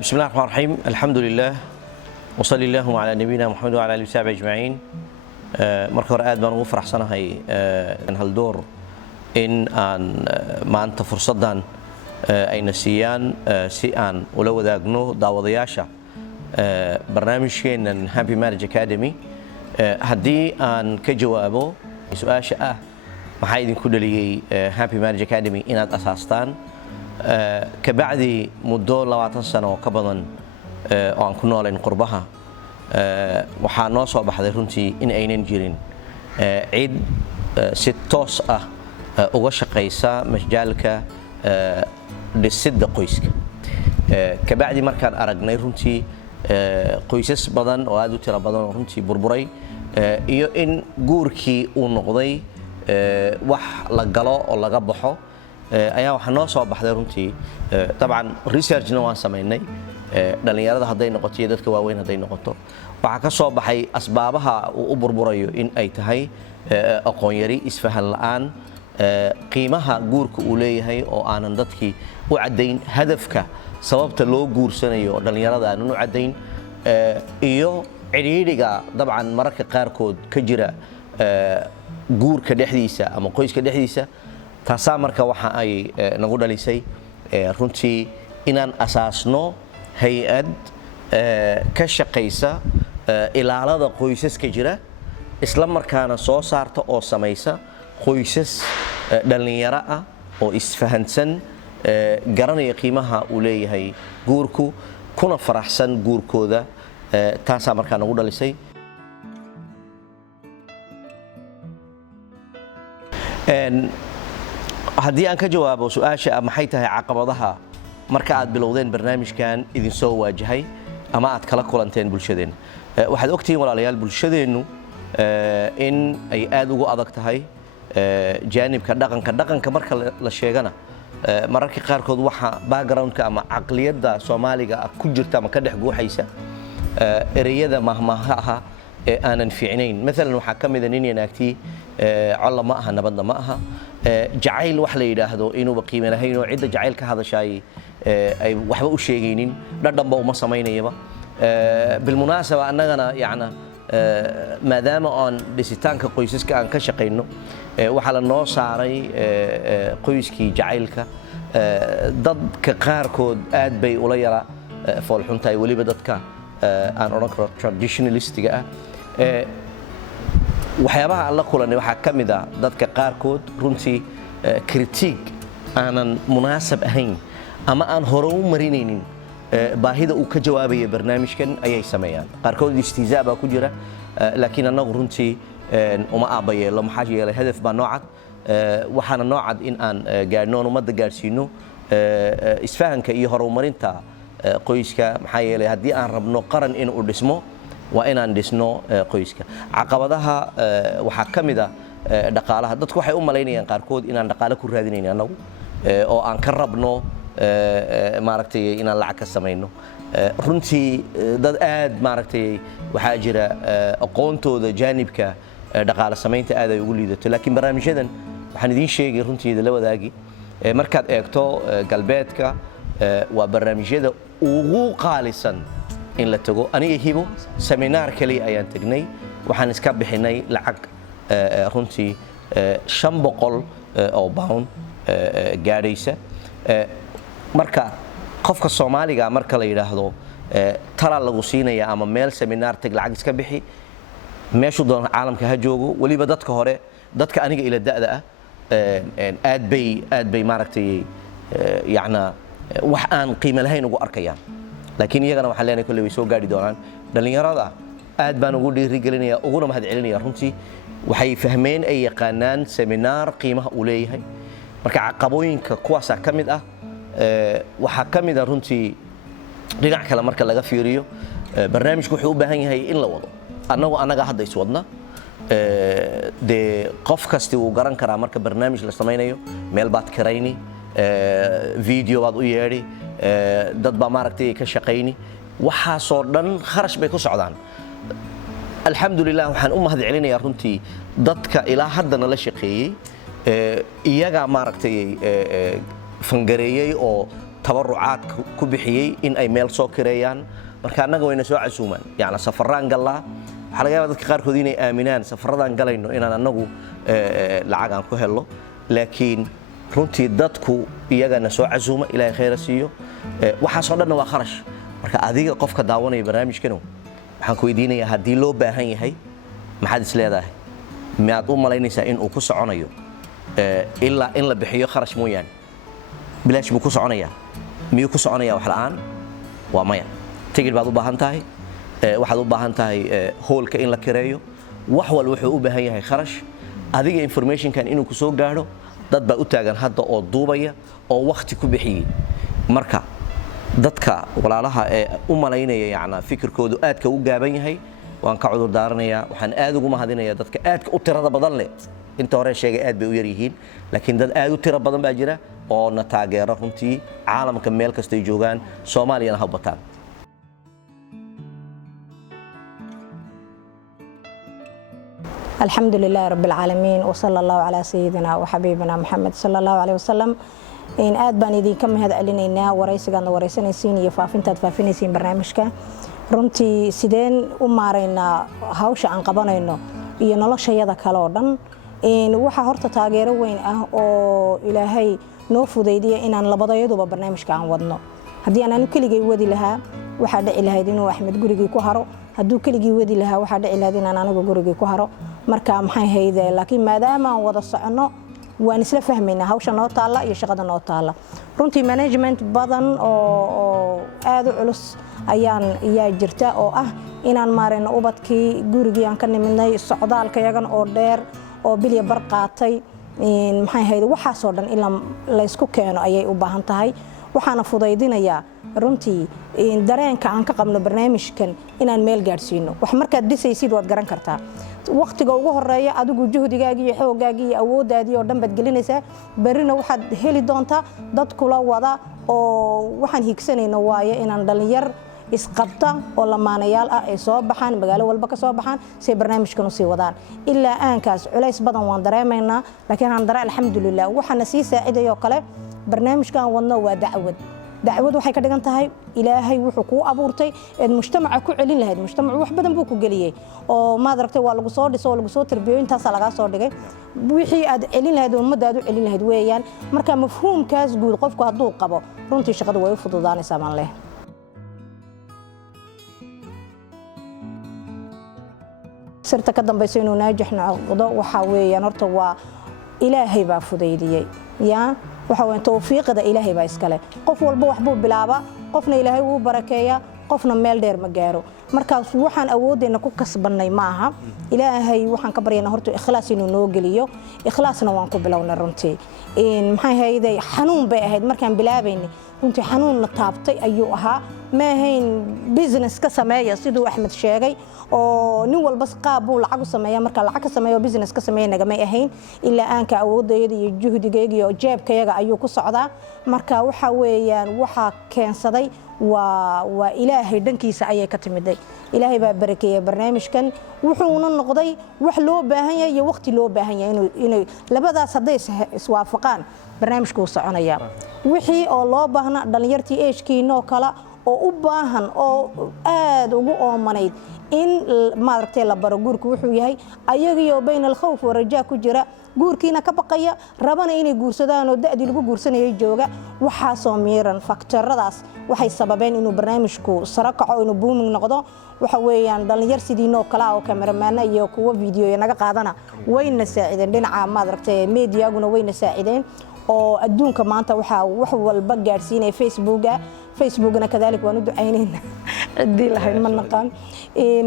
بسم الله الرحمن الرحيم الحمد لله وصلي اللهم على نبينا محمد وعلى اله وصحبه اجمعين marka hore aad baan ugu faraxsanahay hal door in aan maanta fursadan ayna siiyaan si aan ula wadaagno daawadayaasha barnaamijkeenan Happy Marriage Academy haddii aan ka jawaabo su'aasha ah maxaa idinku dhaliyay Happy Marriage Academy inaad asaastaan kabacdi muddo 20 sano ka badan oo aan ku noolayn qurbaha waxaa noo soo baxday runtii in aynan jirin cid si toos ah uga shaqeysa majaalka dhisidda qoyska kabacdi markaan aragnay runtii qoysas badan oo aad u tiro badan oo runtii burburay iyo in guurkii uu noqday wax la galo oo laga baxo ayaa waxa noo soo baxday runtii طبعا researchna waan sameynay dhalinyarada haday noqoto iyo dadka waaweyn haday noqoto waxa ka soo baxay asbaabaha uu u burburayo in ay tahay aqoon yari isfahan la'aan qiimaha guurka uu leeyahay oo aanan dadkii u cadeyn hadafka sababta loo guursanayo dhalinyarada aan u cadeyn iyo ciriiriga طبعا mararka qaarkood ka jira guurka dhexdiisa ama qoyska dhexdiisa taasaa marka waxa ay nagu dhalisay runtii inaan asaasno hay'ad ka shaqeysa ilaalada qoysaska jira isla markaana soo saarta oo samaysa qoysas dhalinyaro ah oo isfahansan garanaya qiimaha uu leeyahay guurku kuna faraxsan guurkooda taasaa markaa nagu dhalisay haddii aan ka jawaabo su'aasha maxay tahay caqabadaha marka aad bilowdeen barnaamijkan idin soo waajahay ama aad kala kulanteen bulshadeen waxaad ogtihiin walaalayaal bulshadeennu in ay aad ugu adag tahay jaanibka dhaqanka marka la sheegana mararka qaarkood waxa backgroundka ama aqliyadda Soomaaliga ku jirta ama ka dhex guuxaysa ereyada mahmaaha ee aanan fiicnayn mesela waxa kamid ah nin yanaagtii calla ma aha nabadna ma aha jacayl wax la yiraahdo inuu qiimo lahayn oo cid jacayl ka hadashay ay waxba u sheegaynin dhadhanba uma sameynayaba bilmunaasaba annagana yaana maadaama aan dhisitaanka qoysaska aan ka shaqeyno waxa la noo saaray qoyskii jacaylka dadka qaarkood aad bay ula yara foolxuntahay waliba dadka aan oran karo traditionalistiga ah waxyaabaha aan la kulanay waxaa ka mid ah dadka qaarkood runtii critique aanan munaasab ahayn ama aan hore u marinaynin baahida uu ka jawaabaya barnaamijkan ayay sameeyaan qaarkood istihzaa baa ku jira laakiin annagu runtii uma aabayeelo maxaa yeelay hadaf baa noocad waxaana noocad in aan gaadhno ummadda gaarsiino isfahanka iyo horumarinta qoyska maxaa yeelay haddii aan rabno qaran in uu dhismo waa inaan dhisno qoyska caqabadaha waxa kamid ah dhaqaalaha dadku waxay u maleynayaan qaarkood inaan dhaqaale ku raadinayno anagu oo aan ka rabno maaragtay inaan lacag ka sameeyno runtii dad aad maaragtay waxa jira aqoontooda jaanibka dhaqaale sameynta aad ay ugu liidato laakiin barnaamijyadan waxaan idin sheegay runtii la wadaagi markaad eegto galbeedka waa barnaamijyada ugu qaalisan in la tago aniga hibo seminar kali ayaan tagnay waxaan iska bixinay lacag runtii 500 oo pound gaaraysa marka qofka Soomaaliga marka la yiraahdo tala lagu siinaya ama meel seminar tag lacag iska bixi meeshu doon caalamka ha joogo waliba dadka hore dadka aniga ila da'da ah aad bay maaragtay yaana wax aan qiimo lahayn ugu arkayaan laakiin iyagana waxa leenahay kulli way soo gaari doonaan dhalinyarada aad baan ugu dhiirigelinaya uguna mahad celinaya runtii waxay fahmeen ay yaqaanaan seminar qiimaha uu leeyahay marka caqabooyinka kuwaas ka mid ah waxa ka mid ah runtii dhinac kale marka laga fiiriyo barnaamijku wuxuu u baahan yahay in la wado anaga hadda iswadna de qof kasta uu garan karaa marka barnaamij la sameynayo meel baad karayni video baad u yeedhi dad baa maaragtay ka shaqeyni waxa soo dhan kharash bay ku socdaan alxamdulillah waxaan u mahad celinayaa runtii dadka ilaa hadda la shaqeeyay iyaga maaragtay fangareeyay oo tabarucaad ku bixiyey in ay meel soo kireeyaan marka annaga wayna soo casuumaan yacni safarraan gallaa waxaa laga yaabaa dadka qaarkood inay aaminaan safarradaan galayno inaan annagu lacag aan ku helno laakiin runtii dadku iyagana soo casuuma ilaahay khayra siiyo waxaasoo dhanna waa kharash marka adiga qofka daawanaya barnaamijkanu waxaan ku weydiinayaa haddii loo baahan yahay maxaad is leedahay miyaad u malaynaysaa in uu ku soconayo ilaa in la bixiyo kharash mooyaane bilaash buu ku soconayaa miyuu ku soconayaa wax la'aan waa maya tigidh baad u baahan tahay waxaad u baahan tahay hoolka in la kireeyo wax walba wuxuu u baahan yahay kharash adiga informationkan inuu ku soo gaadho dad baa u taagan hadda oo duubaya oo waqti ku bixiyey marka dadka walaalaha ee u malaynaya yacni fikirkoodu aadka u gaaban yahay waan ka cudur daaranayaa waxaan aad ugu mahadinayaa dadka aadka u tirada badan leh inta hore sheegay aad bay u yar yihiin laakiin dad aad u tiro badan baa jira oo na taageera runtii caalamka meel kastay joogaan Soomaaliyana ha bataan الحمد لله رب العالمين وصلى الله على سيدنا وحبيبنا محمد صلى الله عليه وسلم إن آد بان إذن كم هذا علينا ورئيسنا ورئيسين يفافين تدفافين برنامجك runtii sideen u maareynaa hawsha aan qabanayno iyo noloshayada kale oo dhan waxa horta taageero weyn ah oo ilaahay noo fudeydiyay inaan labadayaduba barnaamijka aan wadno haddii aan keligay wadi lahaa waxa dhici lahayd inuu Axmed gurigii ku haro hadduu keligii wadi lahaa waxa dhici lahayd inaan anigu gurigii ku haro marka maxay hayday laakiin maadaama aan wada socono waan isla fahmaynaa hawsha noo taala iyo shaqada noo taala runtii management badan oo aad u culus ayaa jirta oo ah inaan maareyno ubadkii gurigii aan ka nimidnay socdaalka yagan oo dheer oo bilya bar qaatay maxay hayday waxa soo dhan in la isku keeno ayay u baahan tahay waxaana fudaydinayaa runtii dareenka aan ka qabno barnaamijkan inaan meel gaarsiino wax markaad dhisaysid waad garan kartaa waqtiga ugu horeeya adigu juhdigaaga iyo xoogaaga iyo awooddaadii oo dhan bad gelinaysaa barina waxaad heli doontaa dad kula wada oo waxaan higsanayno waaye inaan dhalinyar isqabta oo lamaanayaal ah ay soo baxaan magaalo walba ka soo baxaan si barnaamijkan u sii wadaan ilaa aankaas culays badan waan dareemaynaa laakiin aan daraa alxamdulillah waxaana sii saacidayo kale barnaamijkan wadno waa dacwad waxay ka dhigan tahay ilaahay wuxuu ku abuurtay ee mujtamaca ku celin lahayd mujtamacu wax badan buu ku galiyay oo ma aragtay waa lagu soo dhiso oo lagu soo tarbiyo intaas laga soo dhigay wixii aad celin lahayd ummadaadu celin lahayd weeyaan marka mafhuumkaas guud qofku hadduu qabo runtii shaqadu way u fududaanaysaa man leh sirta ka dambaysa inuu naajix noqdo waxa weeyaan horta waa ilaahay baa fudaydiyay yaa waxa weyn tawfiiqada ilaahay baa iskale qof walba wax buu bilaaba qofna ilaahay uu barakeeya qofna meel dheer ma gaaro markaas waxaan awoodeyna ku kasbanay ma aha ilaahay waxaan ka baryaynaa horta ikhlaas inuu noo geliyo ikhlaasna waan ku bilownaa runtii maxay hayday xanuun bay ahayd markaan bilaabaynay runtii xanuunna taabtay ayuu ahaa ma ahayn business ka sameeya siduu Axmed sheegay oo nin walba qaab buu lacag u sameeyaa marka lacag ka sameeyo business ka sameeyo naga may ahayn ilaa aanka awoodayda iyo juhdigayga iyo jeebkayaga ayuu ku socdaa marka waxa weeyaan waxa keensaday waa ilaahay dhankiisa ayay ka timiday ilaahay baa barakeeyay barnaamijkan wuxuuna noqday wax loo baahan yahay iyo waqti loo baahan yahay inay labadaas haday iswaafaqaan barnaamijku soconaya wixii oo loo baahna dhalinyartii age-kiino kala oo u baahan oo aad ugu oomanayd in maaragtay la baro guurku wuxuu yahay ayagiyo baynal khawf wa rajaa ku jira guurkiina ka baqaya rabana inay guursadaan oo da'di lagu guursanayay jooga waxa soo miiran faktoradaas waxay sababeen inuu barnaamijku sare kaco inuu booming noqdo waxa weeyaan dhalinyar sidiinoo kala oo kameramaana iyo kuwa video naga qaadana wayna saacideen dhinaca maaragtay meediyaaguna wayna saacideen oo adduunka maanta waxa wax walba gaarsiinay facebookna kadalik waan u ducaynayna cidii lahayn ma naqaan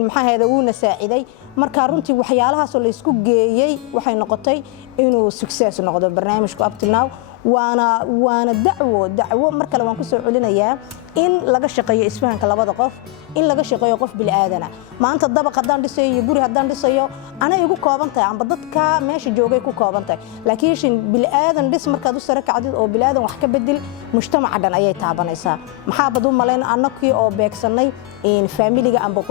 maxaa hayda uuna saaciday marka runtii waxyaalahaas oo la isku geeyay waxay noqotay inuu success noqdo barnaamijku up to now waana dacwo markale waan ku soo celinayaa in laga shaqeeyo isfahanka labada qof in laga shaqeeyo qof bil aadana maanta dabaq hadaan dhisayo guri hadaan dhisayo ana igu koobantahay amba dadka meesha joogay ku koobantahay laakiin bil aadan dhis markaad u sare kacdid oo bil aadan wax ka bedel mujtamaca dhan ayay taabanaysaa maxaa bad u maleyn annakii oo beegsanay in familiga amba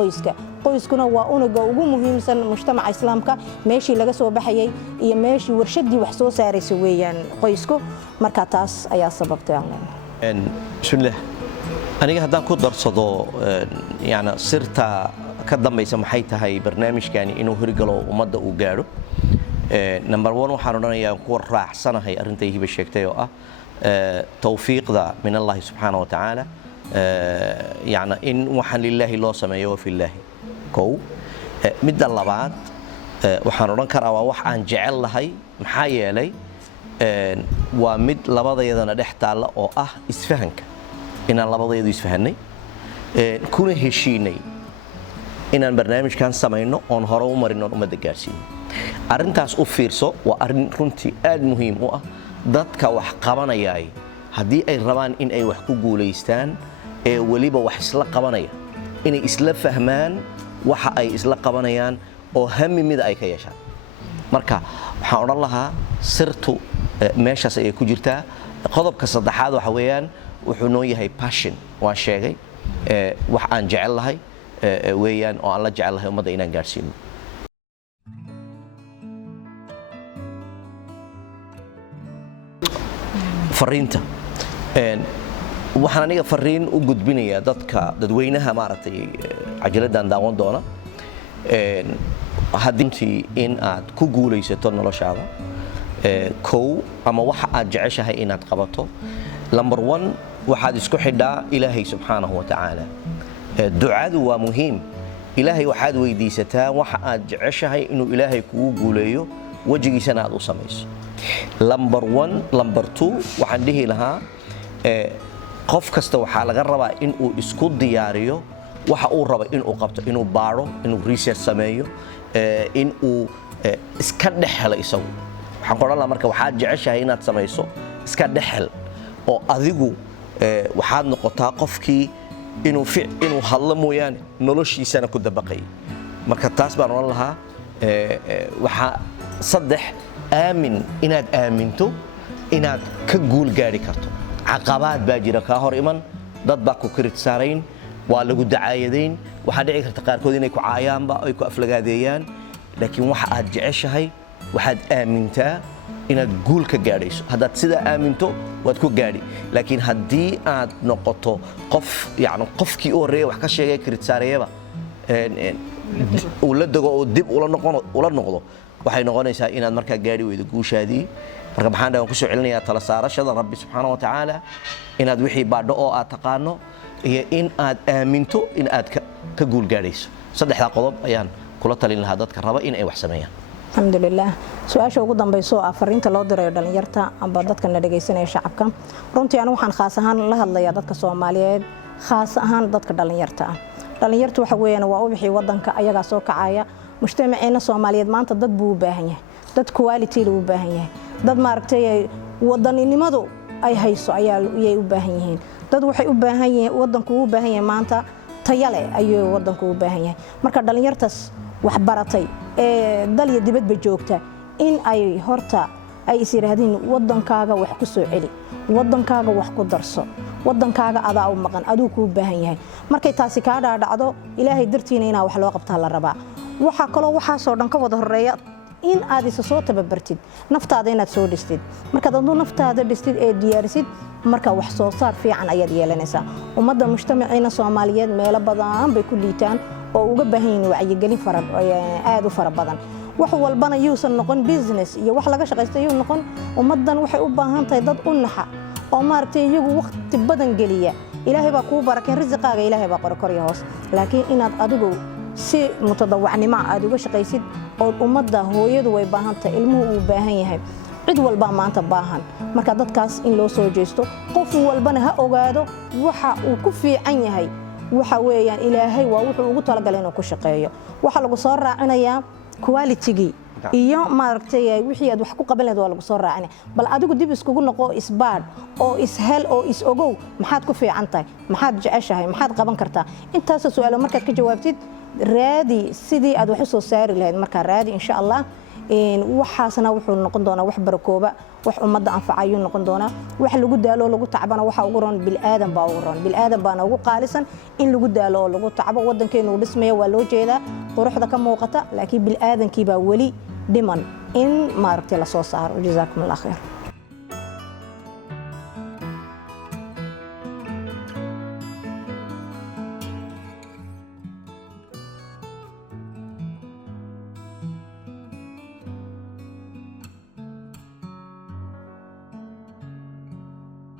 qoyskuna waa unuga ugu muhiimsan mujtamaca islaamka meeshii laga soo baxayay iyo meeshii warshadii wax soo saaraysa weeyaan qoysku marka taas ayaa sababtay بسم الله aniga haddaan ku darsado yani sirta ka dambaysa maxay tahay barnaamijkani inuu hirgalo ummadda uu gaadho number 1 waxaan odhanayaa ku raacsanahay arrinta hiba sheegtay oo ah tawfiiqda min Allah subhanahu wa ta'ala yani in waxaan lillahi loo sameeyo fillahi kow midda labaad waxaan odhan karaa waa wax aan jecel lahay maxaa yeelay waa mid labadayadana dhex taalla oo ah isfahanka inaan labadayadu isfahanay kuna heshiinay inaan barnaamijkan samayno oon hore u marino ummadda gaarsiino arrintaas u fiirso waa arrin runtii aad muhiim u ah dadka wax qabanayay haddii ay rabaan in ay wax ku guulaystaan ee weliba wax isla qabanaya inay isla fahmaan waxa ay isla qabanayaan oo hami mid ay ka yeeshaan marka waxaan odhan lahaa sirtu meeshaas ayay ku jirtaa qodobka saddexaad waxa weeyaan wuxuu noo yahay passion waan sheegay wax aan jecel lahay weeyaan oo aan la jecel lahay ummadda inaan gaarsiino fariinta waxaan aniga fariin u gudbinayaa dadweynaha maaragtay cajiladan daawan doona haddii in aad ku guulaysato noloshaada kow ama waxa aad jeceshahay inaad qabato number 1 waxaad isku xidhaa ilaahay subxaanahu wa tacaala ducadu waa muhiim ilaahay waxaad weydiisataa waxa aad jeceshahay inuu ilaahay kugu guuleeyo wajigiisana aad u samayso number 1 number 2 waxaan dhihi lahaa qof kasta waxaa laga rabaa inuu isku diyaariyo waxa uu rabo inuu qabto inuu baaro inuu research sameeyo inuu iska dhexelo isagu waxaan qoran lahaa marka waxaad jeceshahay inaad samayso iska dhexel oo adigu waxaad noqotaa qofkii inuu hadlo mooyaan noloshiisana ku dabaqay marka taas baan oran lahaa waxa saddex aamin inaad aaminto inaad ka guul gaari karto caqabaad baa jira ka hor iman dad baa ku kiritsarayn waa lagu dacaayadayn waxa dhici karta qaarkood inay ku caayaanba ay ku aflagaadeeyaan laakiin waxa aad jeceshahay waxaad aamintaa inaad guul ka gaadhayso haddaad sidaa aaminto waad ku gaadhi laakiin haddii aad noqoto qof yani qofkii u horreeya wax ka sheegay kiritsaareeyaba uu la dego oo dib ula noqdo waxay noqonaysaa inaad markaa gaadhi weydo guushaadii marka maxaan dhahan ku soo celinayaa tala saarashada rabbi subxaanahu wa tacaala inaad wixii baadho oo aad taqaano iyo in aad aaminto in aad ka guul gaadhayso saddexdaa qodob ayaan kula talin lahaa dadka raba in ay wax sameeyaan alxamdulilah su-aasha ugu dambayso ah fariinta loo dirayo dhalinyarta amba dadka na dhagaysanaya shacabka runtii anigu waxaan khaas ahaan la hadlayaa dadka Soomaaliyeed khaas ahaan dadka dhalinyarta ah dhalinyartu waxa weeyaan waa wixii wadanka ayaga soo kacaya mujtamaceena Soomaaliyeed maanta dad buu u baahan yahay dad quality u baahan yahay dad maaragtay wadaninimadu ay hayso ayay u baahan yihiin dad waxay u baahan yihiin wadanku u baahan yahay maanta tayale ayuu wadanku u baahan yahay marka dhalinyartaas wax baratay ee dal iyo dibadba joogta in ay horta ay is yiraahdeen wadankaaga wax ku soo celi wadankaaga wax ku darso wadankaaga adaa u maqan aduu ku baahan yahay markay taasi ka dhacdo ilaahay dartiina inaa wax loo qabtaa la rabaa waxa kale waxa soo dhan ka wada horeeya in aad isa soo tababartid naftaada inaad soo dhistid marka dadku naftaada dhistid ee diyaarisid marka wax soo saar fiican ayaad yeelanaysaa ummadda mujtamaceena Soomaaliyeed meel badan bay ku liitaan oo uga baahan yihiin wacyigelin aad u fara badan wax walbana yuusan noqon business iyo wax laga shaqaysto yuu noqon ummadan waxay u baahan tahay dad u naxa oo maartay iyagu waqti badan geliya ilaahay baa kuu barakay rizqaaga ilaahay baa qorkoriyo hoos laakiin inaad adigu si mutadawacnimo aad uga shaqaysid oo ummadda hooyadu way baahan tahay ilmuhu uu baahan yahay cid walba maanta baahan marka dadkaas in loo soo jeesto qof walbana ha ogaado waxa uu ku fiican yahay waxa weeyaan ilaahay waa wuxuu ugu talagalay inuu ku shaqeeyo waxa lagu soo raacinayaa quality iyo maaragtay wixii aad wax ku qaban lahayd waa lagu soo raacinay bal adigu dib iskugu noqo isbaad oo ishel oo is ogow maxaad ku fiican tahay maxaad jeceshahay maxaad qaban kartaa intaas su'aalo markaad ka jawaabtid raadi sidii aad wax soo saari lahayd marka raadi insha Allah waxaasna wuxuu noqon doonaa wax barakooba wax ummadda anfacayo noqon doonaa wax lagu daalo lagu tacbana waxa ugu roon bil aadan baa ugu roon bil aadan baana ugu qaalisan in lagu daalo lagu tacbo wadankeenu dhismayo waa loo jeedaa quruxda ka muuqata laakiin bil aadankii baa wali dhiman in maaragtay la soo saaro jazaakumullahu khayr